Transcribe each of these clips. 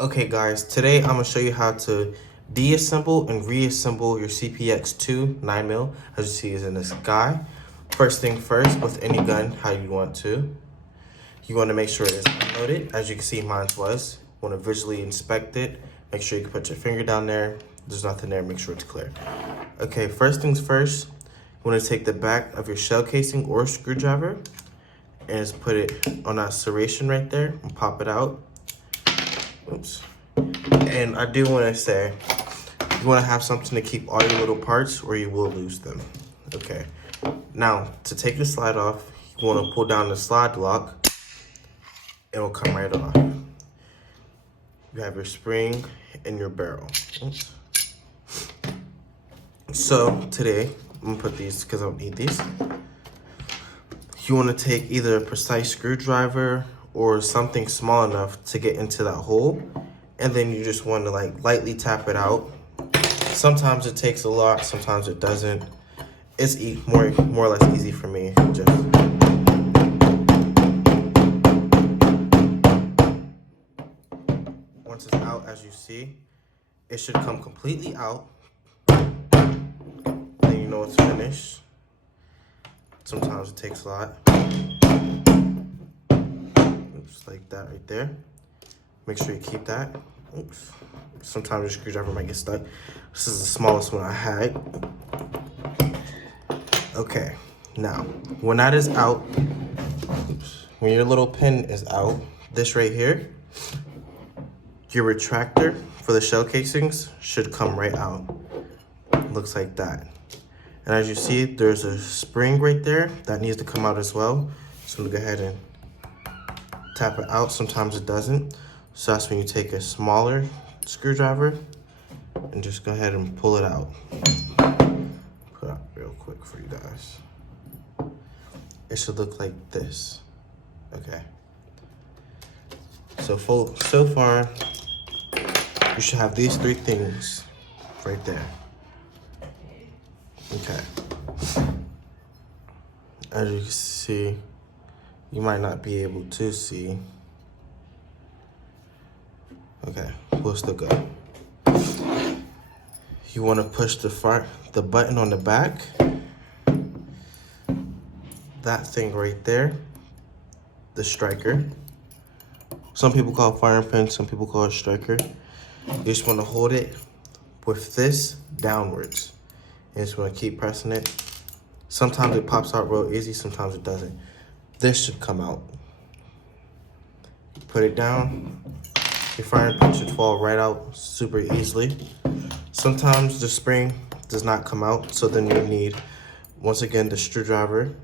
Okay guys, today I'm going to show you how to deassemble and reassemble your CPX-2 9mm, as you see is in this guy. First thing first, with any gun, how you want to. You want to make sure it is unloaded. As you can see, mine was. You want to visually inspect it. Make sure you can put your finger down there. There's nothing there, make sure it's clear. Okay, first things first, you want to take the back of your shell casing or screwdriver and just put it on that serration right there and pop it out. Oops. And I do want to say, you want to have something to keep all your little parts or you will lose them. Okay. Now, to take the slide off, you want to pull down the slide lock. It will come right off. You have your spring and your barrel. Oops. So, today, I'm going to put these because I don't need these. You want to take either a precise screwdriver or something small enough to get into that hole, and then you just want to like lightly tap it out. Sometimes it takes a lot, sometimes it doesn't. It's more or less easy for me. Just once it's out, as you see, it should come completely out. Then you know it's finished. Sometimes it takes a lot. Oops, like that right there. Make sure you keep that. Oops. Sometimes your screwdriver might get stuck. This is the smallest one I had. Okay, now, when that is out, oops, when your little pin is out, this right here, your retractor for the shell casings should come right out. Looks like that. And as you see, there's a spring right there that needs to come out as well. So I'm gonna go ahead and tap it out. Sometimes it doesn't. So that's when you take a smaller screwdriver and just go ahead and pull it out. Put it out real quick for you guys. It should look like this. Okay. So far, you should have these three things right there. Okay. As you can see, you might not be able to see. Okay, we'll still go. You want to push the button on the back. That thing right there, the striker. Some people call it firing pin, some people call it striker. You just want to hold it with this downwards. And just want to keep pressing it. Sometimes it pops out real easy, sometimes it doesn't. This should come out. Put it down. Your firing pin should fall right out super easily. Sometimes the spring does not come out, so then you need, once again, the screwdriver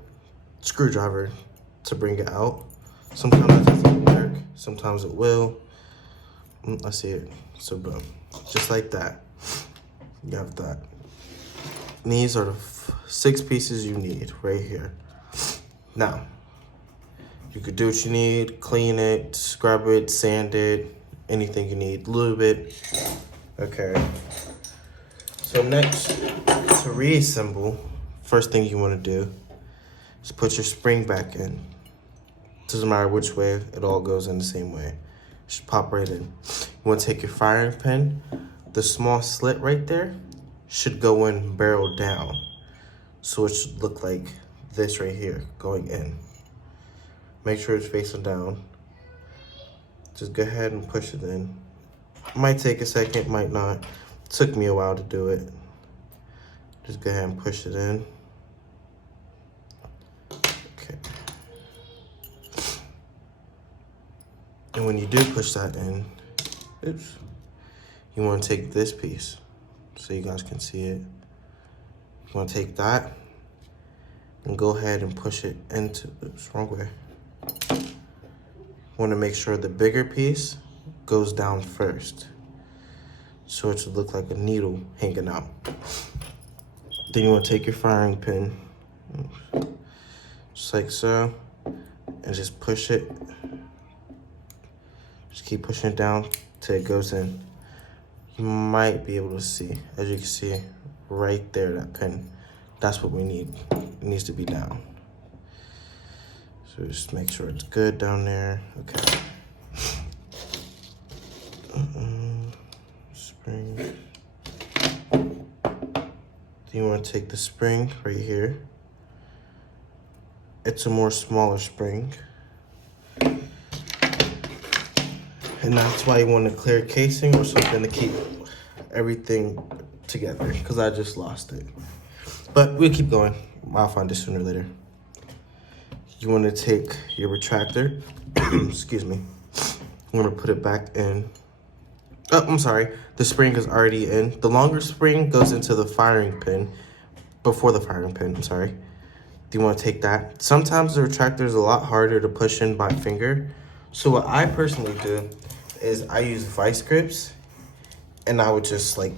to bring it out. Sometimes it doesn't work, sometimes it will. I see it, so boom. Just like that, you have that. And these are the 6 pieces you need right here. Now, you could do what you need, clean it, scrub it, sand it, anything you need, a little bit. Okay. So next, to reassemble, first thing you want to do is put your spring back in. Doesn't matter which way, it all goes in the same way. It should pop right in. You want to take your firing pin, the small slit right there should go in barrel down. So it should look like this right here, going in. Make sure it's facing down. Just go ahead and push it in. Might take a second, might not. Took me a while to do it. Just go ahead and push it in. Okay. And when you do push that in, oops, you want to take this piece so you guys can see it. You want to take that and go ahead and push it into, oops, wrong way. Want to make sure the bigger piece goes down first, so it should look like a needle hanging out. Then you want to take your firing pin, just like so, and just push it. Just keep pushing it down till it goes in. You might be able to see, as you can see, right there, that pin. That's what we need. It needs to be down. So just make sure it's good down there. Okay. Then you want to take the spring right here. It's a more smaller spring. And that's why you want a clear casing or something to keep everything together, because I just lost it. But we'll keep going. I'll find it sooner or later. You want to take your retractor, excuse me. You want to put it back in. Oh, I'm sorry. The spring is already in. The longer spring goes into the firing pin, before the firing pin, I'm sorry. You want to take that. Sometimes the retractor is a lot harder to push in by finger. So what I personally do is I use vice grips, and I would just like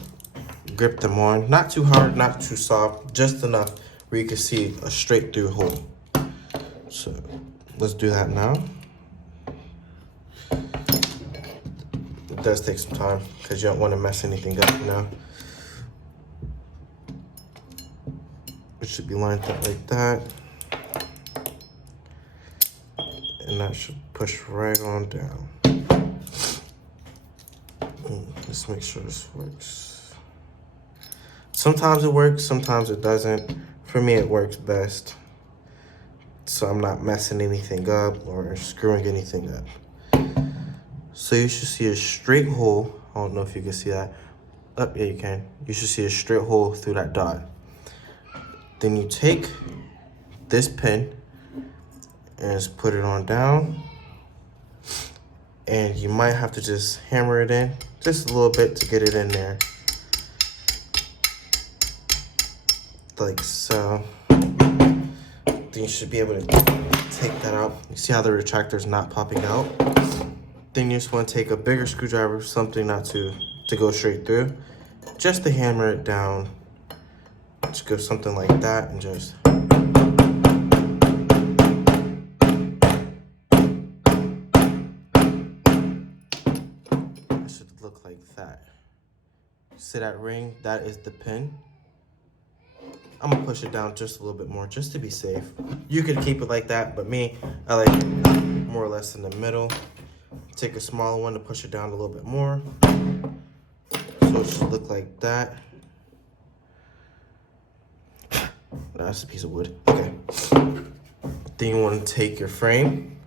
grip them on. Not too hard, not too soft, just enough where you can see a straight through hole. So let's do that now. It does take some time because you don't want to mess anything up, you know. It should be lined up like that. And that should push right on down. Let's make sure this works. Sometimes it works, sometimes it doesn't. For me, it works best. So I'm not messing anything up or screwing anything up. So you should see a straight hole. I don't know if you can see that. Oh, yeah, you can. You should see a straight hole through that dot. Then you take this pin and just put it on down. And you might have to just hammer it in just a little bit to get it in there. Like so. Then you should be able to take that out. You see how the retractor is not popping out? Then you just want to take a bigger screwdriver, something not to go straight through, just to hammer it down. Just go something like that and just. It should look like that. See that ring? That is the pin. I'm gonna push it down just a little bit more, just to be safe. You could keep it like that, but me, I like it more or less in the middle. Take a smaller one to push it down a little bit more. So it should look like that. That's a piece of wood. Okay. Then you want to take your frame,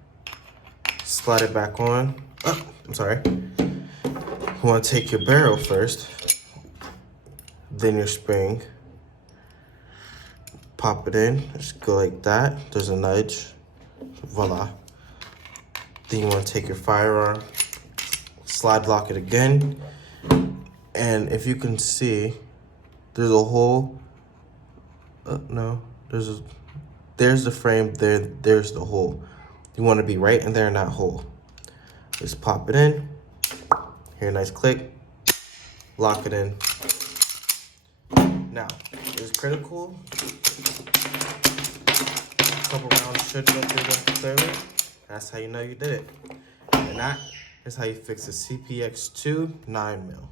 slide it back on. Oh, I'm sorry. You want to take your barrel first, then your spring. Pop it in, just go like that. There's a nudge, voila. Then you want to take your firearm, slide lock it again. And if you can see, there's a hole. No, there's the frame, there's the hole. You want to be right in there in that hole. Just pop it in, hear a nice click, lock it in. Now, it's critical. A couple rounds should go through them clearly. That's how you know you did it. And that is how you fix a CPX-2 9mm.